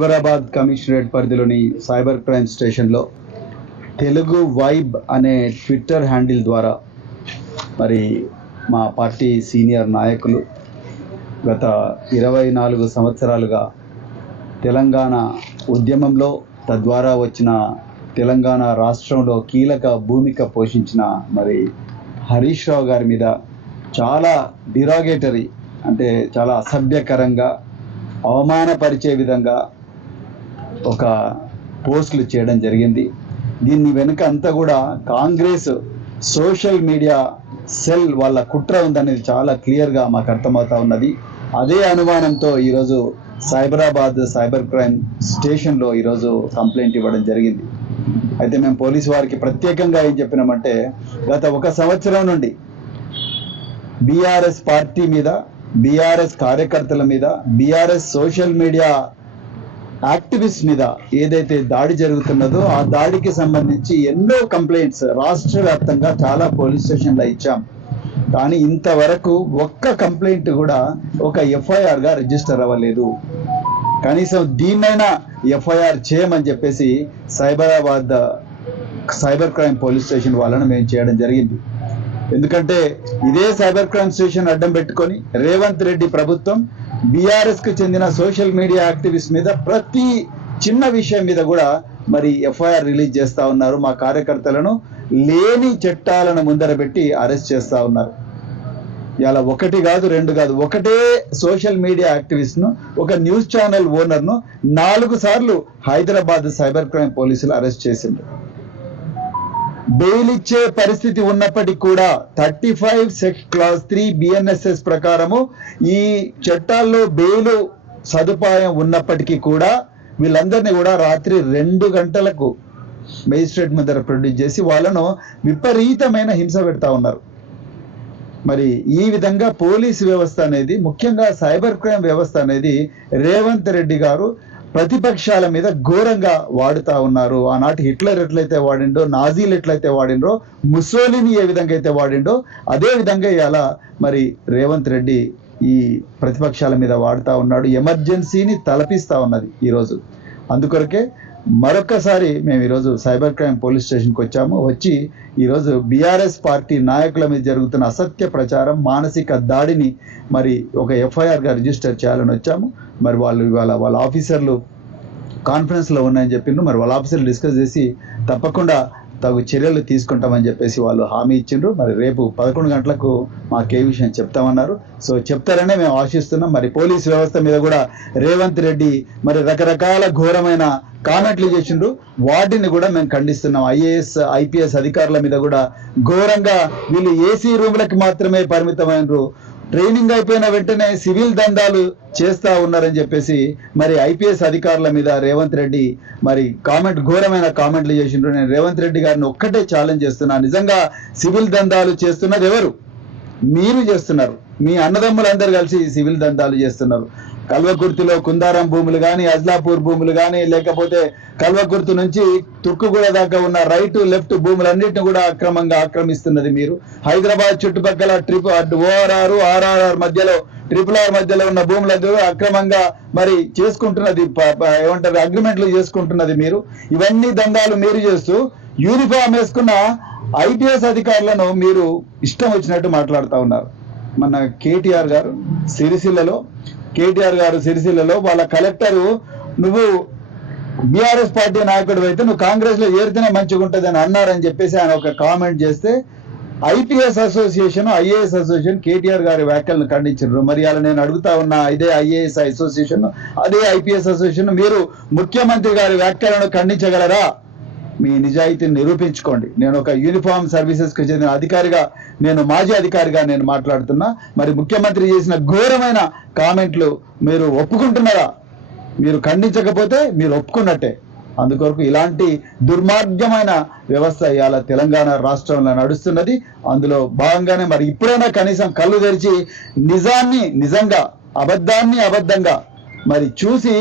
Hyderabad commissionerate పరిధిలోని cyber crime స్టేషన్లో Telugu vibe అనే ట్విట్టర్ హ్యాండిల్ ద్వారా మరి మా పార్టీ సీనియర్ నాయకులు గత 24 సంవత్సరాలుగా తెలంగాణ ఉద్యమంలో తద్వారా వచ్చిన తెలంగాణ రాష్ట్రంలో కీలక భూమిక పోషించిన మరి హరీష్ రావు గారి మీద చాలా డిరాగేటరీ అంటే చాలా అసభ్యకరంగా అవమానపరిచే విధంగా ఒక పోస్టులు చేయడం జరిగింది. దీన్ని వెనుక అంతా కూడా కాంగ్రెస్ సోషల్ మీడియా సెల్ వాళ్ళ కుట్ర ఉందనేది చాలా క్లియర్గా మాకు అర్థమవుతా ఉన్నది. అదే అనుమానంతో ఈరోజు సైబరాబాద్ సైబర్ క్రైమ్ స్టేషన్లో ఈరోజు కంప్లైంట్ ఇవ్వడం జరిగింది. అయితే మేము పోలీసు వారికి ప్రత్యేకంగా ఏం చెప్పినామంటే, గత 1 సంవత్సరం నుండి బీఆర్ఎస్ పార్టీ మీద, బీఆర్ఎస్ కార్యకర్తల మీద, బీఆర్ఎస్ సోషల్ మీడియా యాక్టివిస్ట్ మీద ఏదైతే దాడి జరుగుతున్నదో ఆ దాడికి సంబంధించి ఎన్నో కంప్లైంట్స్ రాష్ట్ర వ్యాప్తంగా చాలా పోలీస్ స్టేషన్లో ఇచ్చాం. కానీ ఇంతవరకు ఒక్క కంప్లైంట్ కూడా ఒక ఎఫ్ఐఆర్గా రిజిస్టర్ అవ్వలేదు. కనీసం దీన్నైనా ఎఫ్ఐఆర్ చేయమని చెప్పేసి Cyberabad cyber crime police station వాళ్ళను మేము చేయడం జరిగింది. ఎందుకంటే ఇదే సైబర్ క్రైమ్ స్టేషన్ అడ్డం పెట్టుకొని రేవంత్ రెడ్డి ప్రభుత్వం బీఆర్ఎస్కి చెందిన సోషల్ మీడియా యాక్టివిస్ట్ మీద ప్రతి చిన్న విషయం మీద కూడా మరి ఎఫ్ఐఆర్ రిలీజ్ చేస్తూ ఉన్నారు. మా కార్యకర్తలను లేని చట్టాలను ముందర పెట్టి అరెస్ట్ చేస్తూ ఉన్నారు. ఇలా 1 కాదు 2 కాదు, ఒకటే సోషల్ మీడియా యాక్టివిస్ట్ను, ఒక న్యూస్ ఛానల్ ఓనర్ను 4 సార్లు హైదరాబాద్ సైబర్ క్రైమ్ పోలీసులు అరెస్ట్ చేసిండ్రు. బెయిల్ ఇచ్చే పరిస్థితి ఉన్నప్పటికీ కూడా 35 క్లాస్ 3 బిఎన్ఎస్ఎస్ ప్రకారము ఈ చట్టాల్లో బెయిల్ సదుపాయం ఉన్నప్పటికీ కూడా వీళ్ళందరినీ కూడా రాత్రి 2 గంటలకు మేజిస్ట్రేట్ ముందర ప్రొడ్యూస్ చేసి వాళ్ళను విపరీతమైన హింస పెడతా ఉన్నారు. మరి ఈ విధంగా పోలీసు వ్యవస్థ అనేది, ముఖ్యంగా సైబర్ క్రైమ్ వ్యవస్థ అనేది రేవంత్ రెడ్డి గారు ప్రతిపక్షాల మీద ఘోరంగా వాడుతూ ఉన్నారు. ఆనాటి హిట్లర్ ఎట్లయితే వాడిండో, నాజీలు ఎట్లయితే వాడిండ్రో, ముస్సోలిని ఏ విధంగా అయితే వాడిండో అదే విధంగా ఇలా మరి రేవంత్ రెడ్డి ఈ ప్రతిపక్షాల మీద వాడుతూ ఉన్నాడు. ఎమర్జెన్సీని తలపిస్తూ ఉన్నది ఈరోజు. అందుకొరకే మరొకసారి మేము ఈరోజు సైబర్ క్రైమ్ పోలీస్ స్టేషన్కి వచ్చి ఈరోజు బీఆర్ఎస్ పార్టీ నాయకుల మీద జరుగుతున్న అసత్య ప్రచారం, మానసిక దాడిని మరి ఒక ఎఫ్ఐఆర్గా రిజిస్టర్ చేయాలని వచ్చాము. మరి వాళ్ళ ఆఫీసర్లు కాన్ఫరెన్స్లో ఉన్నాయని చెప్పిండ్రు. మరి వాళ్ళ ఆఫీసర్లు డిస్కస్ చేసి తప్పకుండా తగు చర్యలు తీసుకుంటామని చెప్పేసి వాళ్ళు హామీ ఇచ్చిండ్రు. మరి రేపు 11 గంటలకు మాకు ఏ విషయం చెప్తామన్నారు. సో చెప్తారనే మేము ఆశిస్తున్నాం. మరి పోలీస్ వ్యవస్థ మీద కూడా రేవంత్ రెడ్డి మరి రకరకాల ఘోరమైన కామెంట్లు చేసిండ్రు. వాటిని కూడా మేము ఖండిస్తున్నాం. ఐఏఎస్ ఐపీఎస్ అధికారుల మీద కూడా ఘోరంగా వీళ్ళు ఏసీ రూమ్లకి మాత్రమే పరిమితమైనరు, ట్రైనింగ్ అయిపోయిన వెంటనే సివిల్ దందాలు చేస్తూ ఉన్నారని చెప్పేసి మరి ఐపీఎస్ అధికారుల మీద రేవంత్ రెడ్డి మరి ఘోరమైన కామెంట్లు చేసిండ్రు. నేను రేవంత్ రెడ్డి గారిని ఒక్కటే ఛాలెంజ్ చేస్తున్నా, నిజంగా సివిల్ దందాలు చేస్తున్నది ఎవరు? మీరు చేస్తున్నారు. మీ అన్నదమ్ములందరూ కలిసి సివిల్ దందాలు చేస్తున్నారు. కల్వకుర్తిలో కుందారం భూములు కానీ, అజ్లాపూర్ భూములు కానీ, లేకపోతే కల్వకుర్తి నుంచి తుర్కుగూడ దాకా ఉన్న రైట్ లెఫ్ట్ భూములన్నింటినీ కూడా అక్రమంగా ఆక్రమిస్తున్నది మీరు. హైదరాబాద్ చుట్టుపక్కల ఓఆర్ఆర్ ఆర్ఆర్ఆర్ మధ్యలో RRR మధ్యలో ఉన్న భూములందరూ అక్రమంగా మరి చేసుకుంటున్నది, ఏమంటారు, అగ్రిమెంట్లు చేసుకుంటున్నది మీరు. ఇవన్నీ దందాలు మీరు చేస్తూ యూనిఫామ్ వేసుకున్న ఐపీఎస్ అధికారులను మీరు ఇష్టం వచ్చినట్టు మాట్లాడుతూ ఉన్నారు. మన కేటీఆర్ గారు సిరిసిల్లలో వాళ్ళ కలెక్టరు, నువ్వు బీఆర్ఎస్ పార్టీ నాయకుడు అయితే నువ్వు కాంగ్రెస్లో చేరితేనే మంచిగా ఉంటుంది అని అన్నారని చెప్పేసి ఆయన ఒక కామెంట్ చేస్తే IPS association, IAS association KTR గారి వ్యాఖ్యలను ఖండించారు. మరి అలా నేను అడుగుతా ఉన్నా, ఇదే ఐఏఎస్ అసోసియేషన్, అదే ఐపీఎస్ అసోసియేషన్ మీరు ముఖ్యమంత్రి గారి వ్యాఖ్యలను ఖండించగలరా? మీ నిజాయితీని నిరూపించుకోండి. నేను ఒక యూనిఫామ్ సర్వీసెస్కి చెందిన అధికారిగా, నేను మాజీ అధికారిగా నేను మాట్లాడుతున్నా. మరి ముఖ్యమంత్రి చేసిన ఘోరమైన కామెంట్లు మీరు ఒప్పుకుంటున్నారా? మీరు ఖండించకపోతే మీరు ఒప్పుకున్నట్టే. అందుకొరకు ఇలాంటి దుర్మార్గమైన వ్యవస్థ ఇవాళ తెలంగాణ రాష్ట్రంలో నడుస్తున్నది. అందులో భాగంగానే మరి ఇప్పుడైనా కనీసం కళ్ళు తెరిచి నిజాన్ని నిజంగా, అబద్ధాన్ని అబద్ధంగా మరి చూసి